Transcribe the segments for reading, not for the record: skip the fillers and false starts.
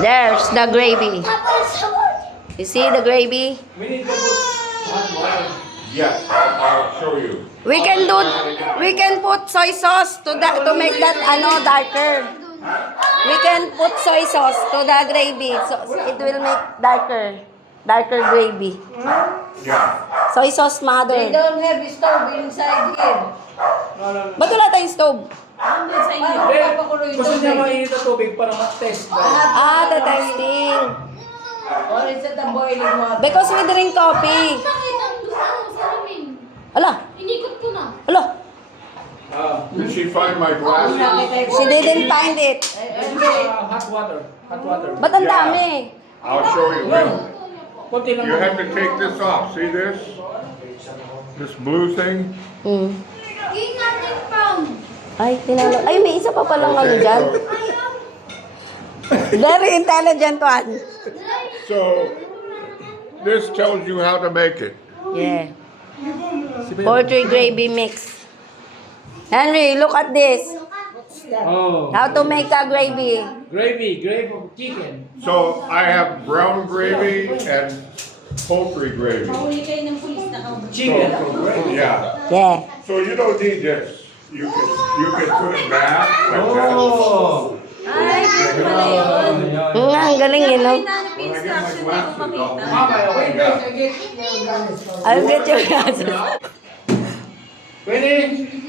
There's the gravy. You see the gravy? We need to put hot water. Yes, I'll show you. We can put soy sauce to make that darker. We can put soy sauce to the gravy, so it will make darker gravy. Yeah. Soy sauce, They mother. don't have stove inside here. No. Ba't wala tayong stove? Nandun sa inyo. Hindi. Papakulo yung Gusto niya tubig. mainit na tubig para ma-test. The testing. Or is it the boiling water? Because we drink coffee. Bakit ang gusto ko sa amin? Ala, Inikot ko na. ala. Did she find my glasses? She didn't find it. Hot water. Hot water. Ba't ang dami? I'll show you. Wait. Kunti lang. You have to take this off. See this? This blue thing? Hmm. Yung natin pound. Ay, tinalo. Ay, may isa pa palang ano dyan. Very intelligent one. So, this tells you how to make it. Yeah. Poultry gravy mix. Henry, look at this. Oh. How to make a gravy. Gravy of chicken. So, I have brown gravy and poultry gravy. Mahuli kayo ng pulis na kaubo. Chicken. Yeah. Yeah. So you don't need this. You can put it back like that. Oh. Ay, ganun pala yun. Ang galing yun, no? When I get my glasses, I'll Mama, wait, Yeah. I'll get your glasses. Pwede.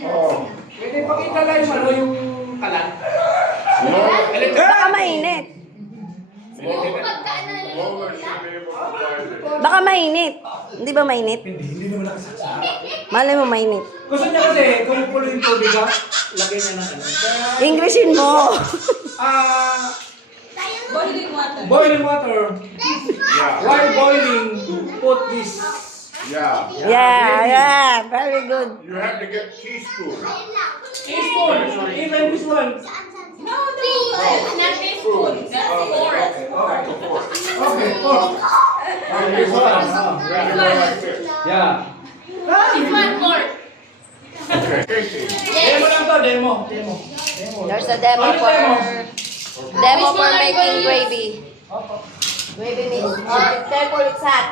Oh. Pwede pakita lang yung kalan. Lola, Baka mainit. Pagkaan na Lola should be able to find it. Baka mainit. Hindi ba mainit? Hindi naman nakasasama. Malay mo mainit. Gusto niya kasi, kung pulo yung tubig ha, lagay niya ng ano. Kaya, Englishin mo. Boiling water. boiling water. Yeah. While boiling, put this. Yeah. Yeah. Very good. You have to get teaspoon. Teaspoon. Even this one. No, not this spoon. That's fork. Okay, pork. This one. You have to go like this. Yeah. It's one more. Okay. Casey. Demo lang to, demo. There's a demo for making gravy. Gravy mix. Careful, it's hot.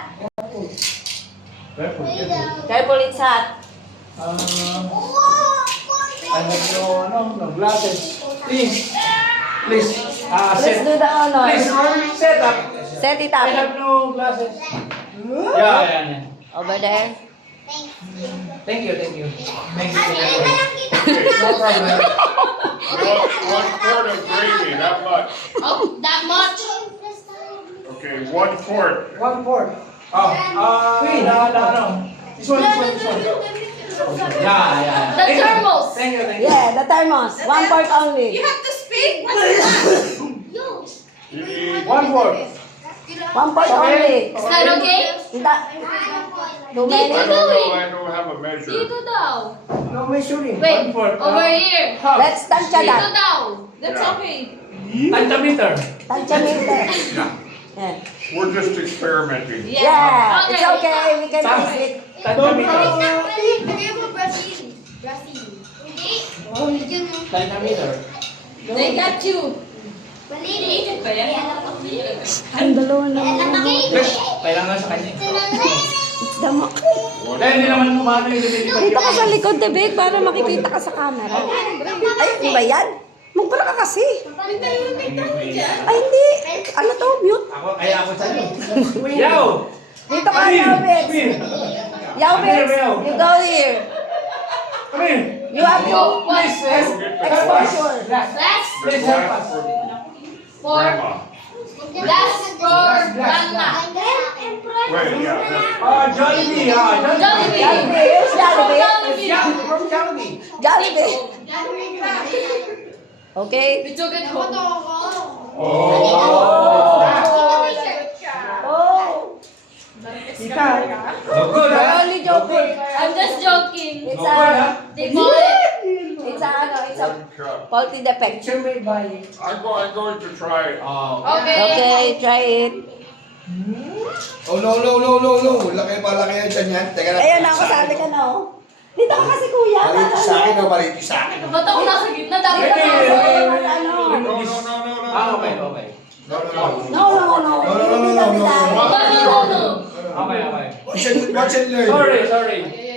Careful, it's hot. I have no glasses. Please. Let's Set. do the honor. Please, set up. Set it I up. have no glasses. Yeah. Over there. Thank you. Thank you. No problem. One quart of gravy, that much. Oh, that much? Okay, 1 quart. 1 quart. This one. Yeah. The thermos. Thank you. Yeah, the thermos. 1 quart only. have to speak. What is that? You need 1 quart. 1 quart only. Is that okay? Too many. I don't have a measure. Dito daw. No measuring. Wait, 1 quart. over here. Let's tansya Dito that. daw. That's Yeah. okay. Pentameter. Tansya meter. Yeah. Yeah. We're just experimenting. Yeah, it's okay. We can taste it. Pentameter. Lagay mo Brazil. Hindi. Pentameter. They got you. Iniinit ba yan? Ang dalawa naman. Kailangan sa kanya. It's damo. Dahil hindi naman kumano yung lumilipad Dito ka sa likod, Tebek, para makikita ka sa camera. Ay, ano ba yan? Magbara ka kasi. Ay, hindi. Ano to? Mute? Ako sa'yo. Yaw! Dito ka, Yawbits. Yawbits, you go here. Come here. You have to exposure. That's Please help us. for Grandma. that's for grandma. Wait, yeah. Jollibee. Jollibee. Jollibee, here's Jollibee. From Jollibee. Jollibee. Okay? We took it home. Oh. Oh. Good, We're ha? only joking. I'm just joking. It's Good, ha? They bought it. it's a faulty defect. Picture me by... I'm going to try it. Okay. Okay, try it. Oh, no. Laki yan dyan yan. Teka lang. Ayun, ako sabi ka na, oh. Dito ka kasi, kuya. Maliti sa akin o maliti sa akin? Ba't ako nasa gitna? Dapat Hey, ako hey, nasa hey, gitna. Ano? No. Okay. No. No. No. No. One. No. Okay. Watch and learn. Sorry.